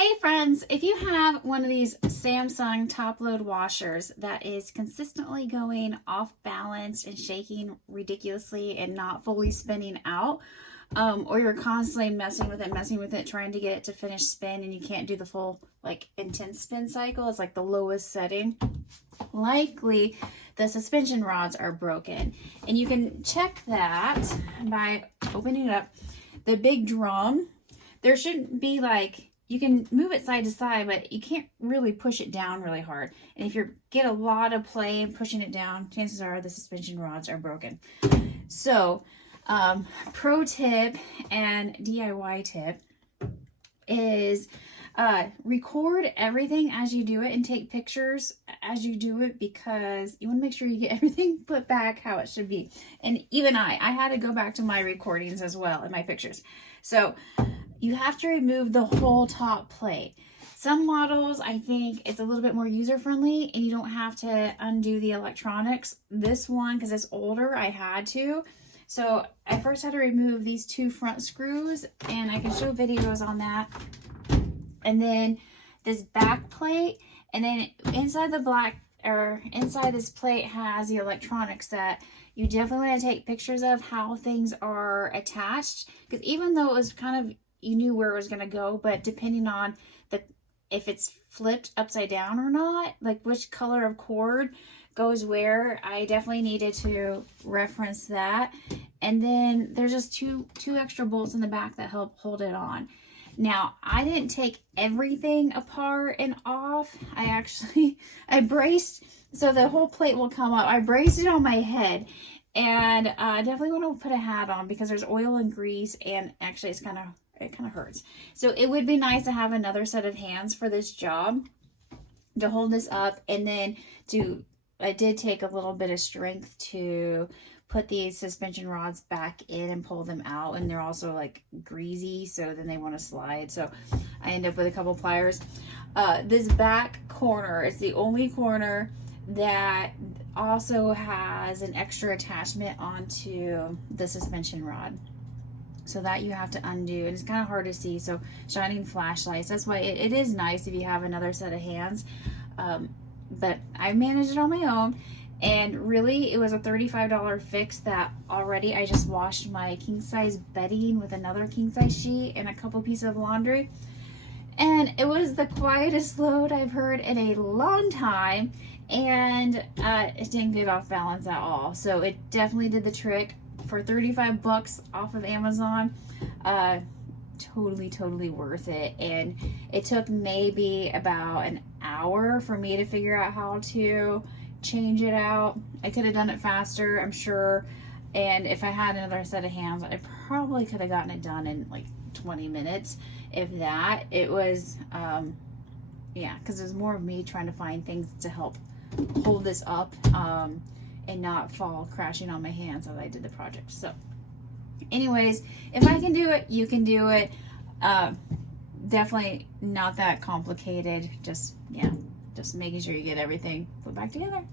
Hey friends, if you have one of these Samsung top load washers that is consistently going off balance and shaking ridiculously and not fully spinning out, or you're constantly messing with it, trying to get it to finish spin and you can't do the full like intense spin cycle, it's like the lowest setting, likely the suspension rods are broken. And you can check that by opening it up. The big drum, there shouldn't be like, you can move it side to side, but you can't really push it down really hard. And if you get a lot of play and pushing it down, chances are the suspension rods are broken. So, pro tip and DIY tip is record everything as you do it and take pictures as you do it, because you want to make sure you get everything put back how it should be. And even I had to go back to my recordings as well and my pictures. So you have to remove the whole top plate. Some models, I think it's a little bit more user-friendly and you don't have to undo the electronics. This one, because it's older, I had to. So I first had to remove these two front screws, and I can show videos on that. And then this back plate, and then inside the black, or inside this plate has the electronics that you definitely want to take pictures of how things are attached. Because even though it was kind of, you knew where it was going to go, but depending on if it's flipped upside down or not, like which color of cord goes where, I definitely needed to reference that. And then there's just two extra bolts in the back that help hold it on. Now, I didn't take everything apart and off. I braced, so the whole plate will come up. I braced it on my head, and I definitely want to put a hat on because there's oil and grease, and actually it kind of hurts. So it would be nice to have another set of hands for this job to hold this up. And then I did take a little bit of strength to put these suspension rods back in and pull them out, and they're also like greasy, so then they want to slide. So I end up with a couple pliers. This back corner is the only corner that also has an extra attachment onto the suspension rod, so that you have to undo, and it's kind of hard to see, so shining flashlights, that's why it is nice if you have another set of hands. But I managed it on my own, and really it was a $35 fix that already I just washed my king size bedding with another king size sheet and a couple pieces of laundry, and it was the quietest load I've heard in a long time, and it didn't get off balance at all. So it definitely did the trick. For 35 bucks off of Amazon, totally worth it. And it took maybe about an hour for me to figure out how to change it out. I could have done it faster, I'm sure, and if I had another set of hands, I probably could have gotten it done in like 20 minutes, if that. It was yeah, because it was more of me trying to find things to help hold this up and not fall crashing on my hands as I did the project. So anyways, if I can do it, you can do it. Definitely not that complicated. Just making sure you get everything put back together.